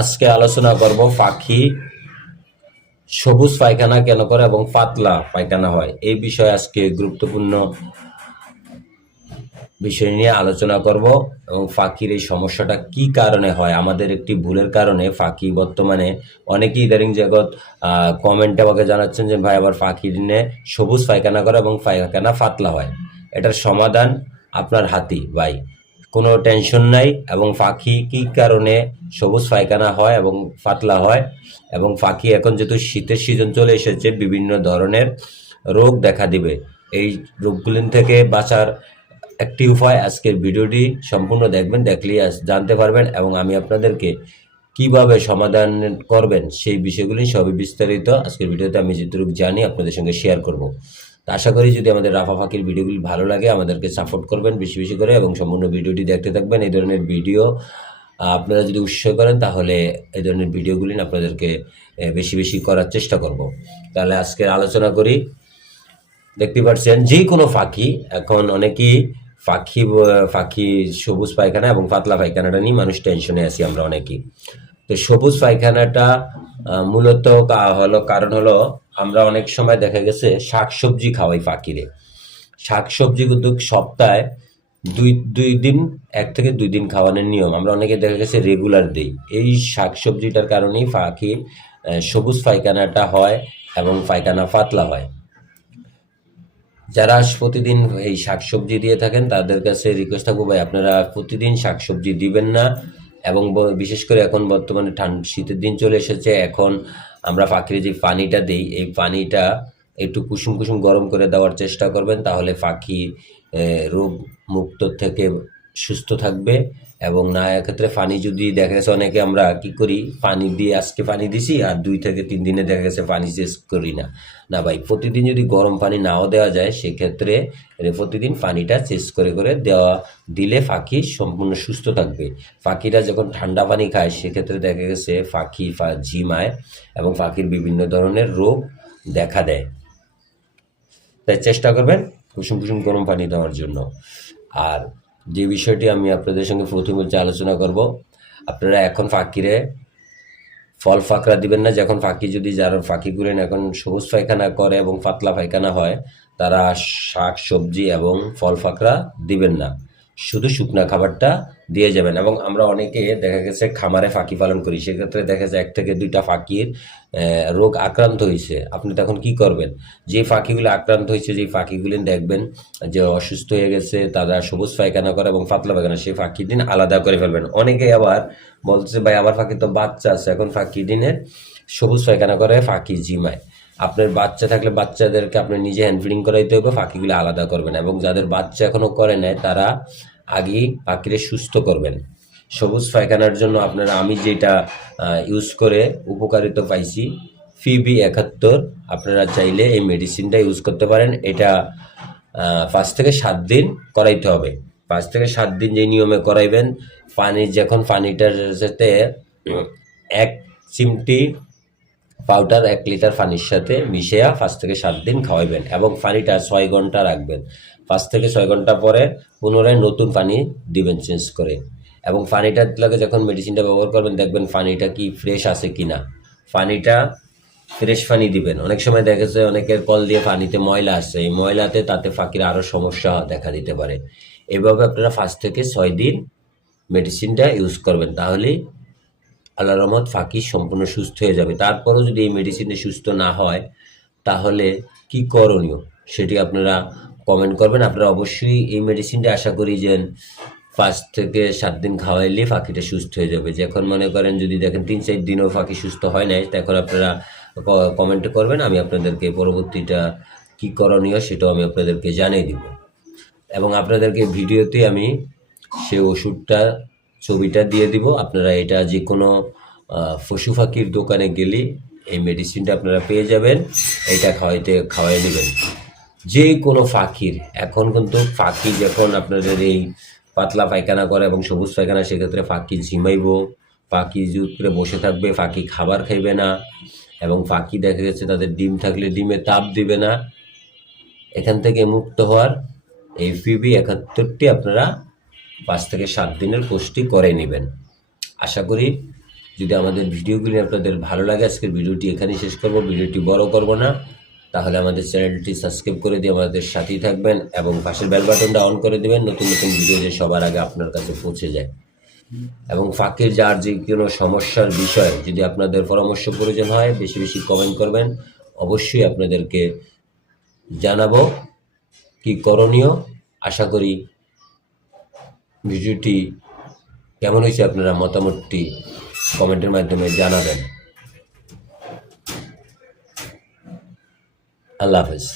আজকে আলোচনা করব পাখি সবুজ পায়খানা কেন করে এবং পাতলা পায়খানা হয়? এই বিষয়ে আজকে গুরুত্বপূর্ণ বিষয় নিয়ে আলোচনা করব এবং ফাঁকির এই সমস্যাটা কি কারণে হয়? আমাদের একটি ভুলের কারণে ফাঁকি বর্তমানে অনেকেই ইদারিং জগৎ কমেন্টে আমাকে জানাচ্ছেন যে, ভাই, আবার ফাঁকি নিয়ে সবুজ পায়খানা করে এবং পায়খানা ফাতলা হয়। এটার সমাধান আপনার হাতি, ভাই। কোনো টেনশন নাই এবং পাখি কি কারণে সবুজ পায়খানা হয় এবং পাতলা হয় এবং পাখি এখন যেহেতু শীতের সিজন চলে এসেছে, বিভিন্ন ধরনের রোগ দেখা দিবে। এই রোগগুলি থেকে বাঁচার একটি উপায় আজকের ভিডিওটি সম্পূর্ণ দেখবেন, দেখলেই জানতে পারবেন এবং আমি আপনাদেরকে কীভাবে সমাধান করবেন সেই বিষয়গুলি সবই বিস্তারিত আজকের ভিডিওতে আমি যেটুকু জানি আপনাদের সঙ্গে শেয়ার করব। তো আশা করি যদি আমাদের রাফা ফাঁকির ভিডিওগুলি ভালো লাগে, আমাদেরকে সাপোর্ট করবেন বেশি বেশি করে এবং সম্পূর্ণ ভিডিওটি দেখতে থাকবেন। এই ধরনের ভিডিও আপনারা যদি উৎসাহ করেন তাহলে এই ধরনের ভিডিওগুলি আপনাদেরকে বেশি বেশি করার চেষ্টা করব। তাহলে আজকে আলোচনা করি। দেখতে পাচ্ছেন যে কোনো ফাঁকি, এখন অনেকেই ব- পাখি সবুজ পায়খানা এবং পাতলা পায়খানাটা নিয়ে মানুষ টেনশনে আছি আমরা অনেকেই। তো সবুজ পায়খানাটা মূলত হলো কারণ হলো আমরা অনেক সময় দেখা গেছে শাকসবজি খাওয়াই পাখিরে শাকসবজি কিন্তু সপ্তাহে দুই দুই দিন এক থেকে দুই দিন খাওয়ানোর নিয়ম। আমরা অনেকে দেখা গেছে রেগুলার দিই। এই শাকসবজিটার কারণেই পাখি আহ, সবুজ পায়খানাটা হয় এবং পায়খানা পাতলা হয়। যারা প্রতিদিন এই শাকসবজি দিয়ে থাকেন তাদের কাছে রিকোয়েস্ট থাকব ভাই আপনারা প্রতিদিন শাকসবজি দিবেন না। এবং বিশেষ করে এখন বর্তমানে ঠান্ডা শীতের দিন চলে এসেছে, এখন আমরা পাখির যে পানিটা দিই, এই পানিটা একটু কুসুম কুসুম গরম করে দেওয়ার চেষ্টা করবেন, তাহলে পাখি রোগ মুক্ত থেকে সুস্থ থাকবে এবং না এক্ষেত্রে পানি যদি দেখা গেছে অনেকে আমরা কি করি, পানি দিয়ে আজকে পানি দিছি আর দুই থেকে তিন দিনে দেখা গেছে পানি চেঞ্জ করি না। না ভাই, প্রতিদিন যদি গরম পানি নাও দেওয়া যায়, সেক্ষেত্রে প্রতিদিন পানিটা চেঞ্জ করে করে দেওয়া দিলে পাখি সম্পূর্ণ সুস্থ থাকবে। পাখিরা যখন ঠান্ডা পানি খায়, সেক্ষেত্রে দেখা গেছে পাখি ঝিমায় এবং পাখির বিভিন্ন ধরনের রোগ দেখা দেয়। তাই চেষ্টা করবেন কুসুম কুসুম গরম পানি দেওয়ার জন্য। আর যে বিষয়টি আমি আপনাদের সঙ্গে প্রথমে যে আলোচনা করব। আপনারা এখন ফাঁকিরে ফল ফাঁকরা দিবেন না যখন ফাঁকি যদি যারা ফাঁকি করেন এখন সবুজ পায়খানা করে এবং পাতলা পায়খানা হয়, তারা শাক, সবজি এবং ফল ফাঁকরা দিবেন না। শুধু শুকনা খাবারটা দিয়ে যাবেন এবং আমরা অনেকে দেখা গেছে খামারে ফাঁকি পালন করি। সেক্ষেত্রে দেখা যায় এক থেকে দুইটা ফাঁকির রোগ আক্রান্ত হয়েছে। আপনি তখন কি করবেন? যে ফাঁকিগুলো আক্রান্ত হয়েছে, যে পাখিগুলি দেখবেন যে অসুস্থ হয়ে গেছে, তারা সবুজ পায়খানা করে এবং পাতলা পায়খানা, সেই পাখি দিন আলাদা করে ফেলবেন। অনেকে আবার বলছে ভাই, আমার ফাঁকি তো বাচ্চা আছে। এখন পাখি দিনে সবুজ পায়খানা করে ফাঁকি জিমায়। আপনার বাচ্চা থাকলে বাচ্চাদেরকে আপনার নিজে হ্যান্ড ফিডিং করাইতে হবে পাখিগুলো আলাদা করবেন এবং যাদের বাচ্চা এখনও করে নেয় তারা আগেই পাখিরে সুস্থ করবেন। সবুজ পায়খানার জন্য আপনারা আমি যেটা ইউজ করে উপকারিতা পাইছি ফিবি একাত্তর, আপনারা চাইলে এই মেডিসিনটা ইউজ করতে পারেন। এটা পাঁচ থেকে সাত দিন করাইতে হবে। পাঁচ থেকে সাত দিন যে নিয়মে করাইবেন, পানি, যখন পানিটার সাথে এক চিমটি পাউডার এক লিটার পানির সাথে মিশিয়ে পাঁচ থেকে সাত দিন খাওয়াইবেন এবং পানিটা ছয় ঘণ্টা রাখবেন। পাঁচ থেকে ছয় ঘণ্টা পরে পুনরায় নতুন পানি দিবেন চেঞ্জ করে। এবং পানিটার লাগে যখন মেডিসিনটা ব্যবহার করবেন, দেখবেন পানিটা কি ফ্রেশ আছে কি না পানিটা ফ্রেশ পানি দিবেন। অনেক সময় দেখা যায় অনেকের কল দিয়ে পানিতে ময়লা আসছে এই ময়লাতে তাতে ফাঁকির আরও সমস্যা দেখা দিতে পারে। এভাবে আপনারা পাঁচ থেকে ছয় দিন মেডিসিনটা ইউজ করবেন। তাহলেই আল্লাহ রহমত ফাঁকি সম্পূর্ণ সুস্থ হয়ে যাবে। তারপরও যদি এই মেডিসিনে সুস্থ না হয়, তাহলে কি করণীয়? সেটি আপনারা কমেন্ট করবেন। আপনারা অবশ্যই এই মেডিসিনটা আশা করি যে পাঁচ থেকে সাত দিন খাওয়াইলে পাখিটা সুস্থ হয়ে যাবে। যখন মনে করেন যদি দেখেন তিন চার দিনও পাখি সুস্থ হয় নাই তখন আপনারা কমেন্ট করবেন। আমি আপনাদেরকে পরবর্তীটা কি করণীয় সেটাও আমি আপনাদেরকে জানিয়ে দিব। এবং আপনাদেরকে ভিডিওতে আমি সে ওষুধটা ছবিটা দিয়ে দিব। আপনারা এটা যে কোনো পশু পাখির দোকানে গেলে এই মেডিসিনটা আপনারা পেয়ে যাবেন। এটা খাওয়াইতে, খাওয়াই নেবেন যে কোনো পাখির, এখন কিন্তু পাখি যখন আপনাদের এই পাতলা পায়খানা করে এবং সবুজ পায়খানা, সেক্ষেত্রে পাখি ঝিমাইব, পাখি জুত করে বসে থাকবে, পাখি খাবার খাইবে না এবং পাখি দেখা গেছে তাদের ডিম থাকলে ডিমে তাপ দিবে না। এখান থেকে মুক্ত হওয়ার এই পিবি একাত্তরটি আপনারা পাঁচ থেকে সাত দিনের কোর্সটি করে নেবেন। আশা করি যদি আমাদের ভিডিওগুলি আপনাদের ভালো লাগে, আজকের ভিডিওটি এখানেই শেষ করব। ভিডিওটি বড় করব না, তাহলে আমাদের চ্যানেলটি সাবস্ক্রাইব করে দিয়ে আমাদের সাথেই থাকবেন এবং পাশের বেল বাটনটা অন করে দেবেন, নতুন নতুন ভিডিও যে সবার আগে আপনার কাছে পৌঁছে যায়। এবং ফাঁকির যার যে কোনো সমস্যার বিষয়ে যদি আপনাদের পরামর্শ প্রয়োজন হয়, বেশি বেশি কমেন্ট করবেন, অবশ্যই আপনাদেরকে জানাব কি করণীয়। আশা করি ভিডিওটি কেমন হয়েছে আপনারা মতামতটি কমেন্টের মাধ্যমে জানাবেন। আল্লাহ হাফেজ।